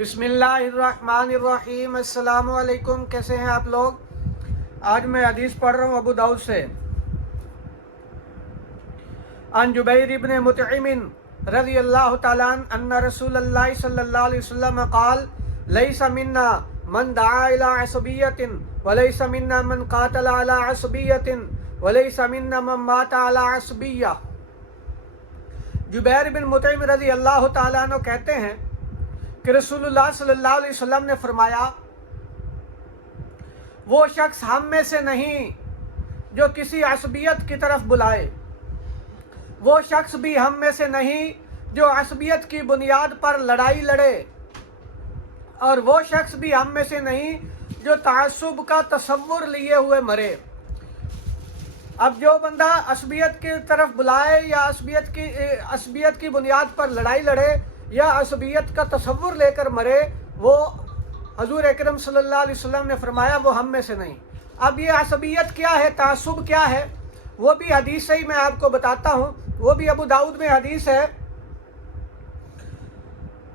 बिस्मिल्लाहिर्रहमानिर्रहीम। अस्सलामु अलैकुम। कैसे हैं आप लोग? आज मैं हदीस पढ़ रहा हूँ अबू दाऊद से। अन जुबैर इब्न मुतइम रज़ियल्लाहु तआला अन्ना रसूलल्लाह सल्लल्लाहु अलैहि वसल्लम क़ाल लैसा मिन्ना मन दआ इला असबियतिन व लैसा मिन्ना मन क़ातल अला असबियतिन व लैसा मिन्ना मन मात अला असबिय्या। जुबैर बिन मुतइम रज़ियल्लाहु तआला अन्हु कहते हैं कि रसूलुल्लाह सल्लल्लाहु अलैहि वसल्लम ने फरमाया, वो शख्स हम में से नहीं जो किसी असबियत की तरफ बुलाए, वो शख्स भी हम में से नहीं जो असबियत की बुनियाद पर लड़ाई लड़े, और वो शख्स भी हम में से नहीं जो तासुब का तसव्वुर लिए हुए मरे। अब जो बंदा असबियत की तरफ बुलाए या असबियत की बुनियाद पर लड़ाई लड़े या असबियत का तसव्वुर लेकर मरे, वो हजूर अकरम सल्लल्लाहु अलैहि वसल्लम ने फरमाया वो हम में से नहीं। अब ये असबियत क्या है, तासुब क्या है, वो भी हदीस से ही मैं आपको बताता हूँ। वो भी अबू दाऊद में हदीस है।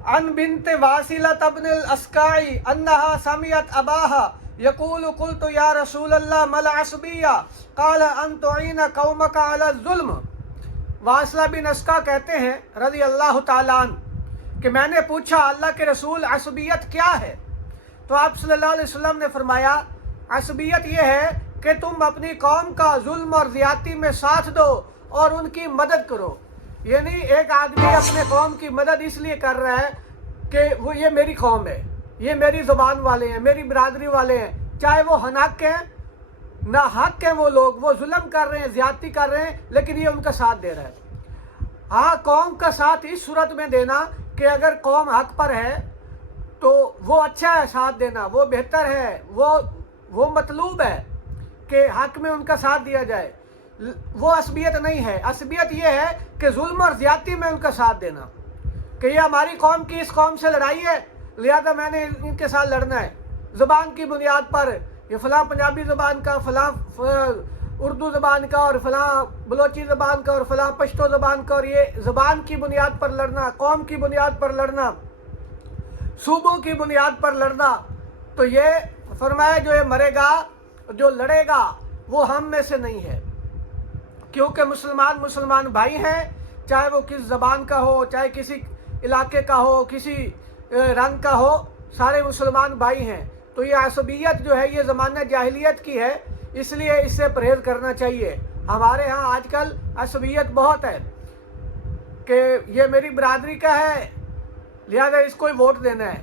अन बिन्त वासिलत इब्न अल-अस्काई अन्नहा समियत अबाहा यकूल कुल्तु या रसूलल्लाह मल असबिया क़ाल अन तुईन कौमका अला ज़ुल्म। वासिला बिन अस्का कहते हैं रज़ी अल्लाह तआला अन्हु कि मैंने पूछा अल्लाह के रसूल असबियत क्या है, तो आप सल्लल्लाहु अलैहि वसल्लम ने फरमाया असबियत ये है कि तुम अपनी कौम का जुल्म और ज़्यादती में साथ दो और उनकी मदद करो। यानी एक आदमी अपने कौम की मदद इसलिए कर रहा है कि वो ये मेरी कौम है, ये मेरी ज़ुबान वाले हैं, मेरी बिरादरी वाले हैं, चाहे वो हनाक हैं ना हक हैं, वो लोग वो जुल्म कर रहे हैं, ज़्यादती कर रहे हैं, लेकिन ये उनका साथ दे रहा है। हाँ, कौम का साथ इस सूरत में देना कि अगर कौम हक पर है तो वो अच्छा है, साथ देना वो बेहतर है, वो मतलूब है कि हक में उनका साथ दिया जाए। वो असबियत नहीं है। असबियत ये है कि जुल्म और ज़्यादती में उनका साथ देना कि ये हमारी कौम की इस कौम से लड़ाई है, लिहाजा मैंने इनके साथ लड़ना है। ज़बान की बुनियाद पर ये फ़लाँ पंजाबी ज़बान का, फ़लाँ उर्दू ज़बान का, और फ़लाँ बलोची ज़बान का, और फ़लाँ पश्तो ज़बान का, और ये ज़बान की बुनियाद पर लड़ना, कौम की बुनियाद पर लड़ना, सूबों की बुनियाद पर लड़ना, तो ये फरमाया जो ये मरेगा, जो लड़ेगा, वो हम में से नहीं है। क्योंकि मुसलमान भाई हैं, चाहे वो किस ज़बान का हो, चाहे किसी इलाके का हो, किसी रंग का हो, सारे मुसलमान भाई हैं। तो ये असबियत जो है ये ज़माना जाहिलियत की है, इसलिए इससे परहेज़ करना चाहिए। हमारे यहाँ आजकल असबियत बहुत है कि ये मेरी बिरादरी का है, लिहाजा इसको ही वोट देना है,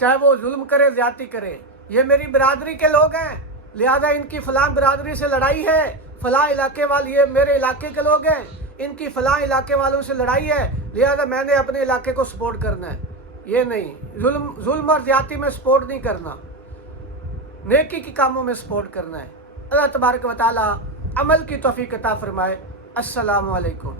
चाहे वो जुल्म करे, ज़्यादती करे। ये मेरी बिरादरी के लोग हैं, लिहाजा इनकी फ़लाँ बिरादरी से लड़ाई है, फ़लाँ इलाके वाले ये मेरे इलाके के लोग हैं, इनकी फ़लाँ इलाके वालों से लड़ाई है, लिहाजा मैंने अपने इलाके को सपोर्ट करना है। ये नहीं, जुल्म और ज़्यादती में सपोर्ट नहीं करना, नेकी के कामों में सपोर्ट करना है। अल्लाह तबारक व तआला अमल की तौफीक अता फरमाए। अस्सलामु अलैकुम।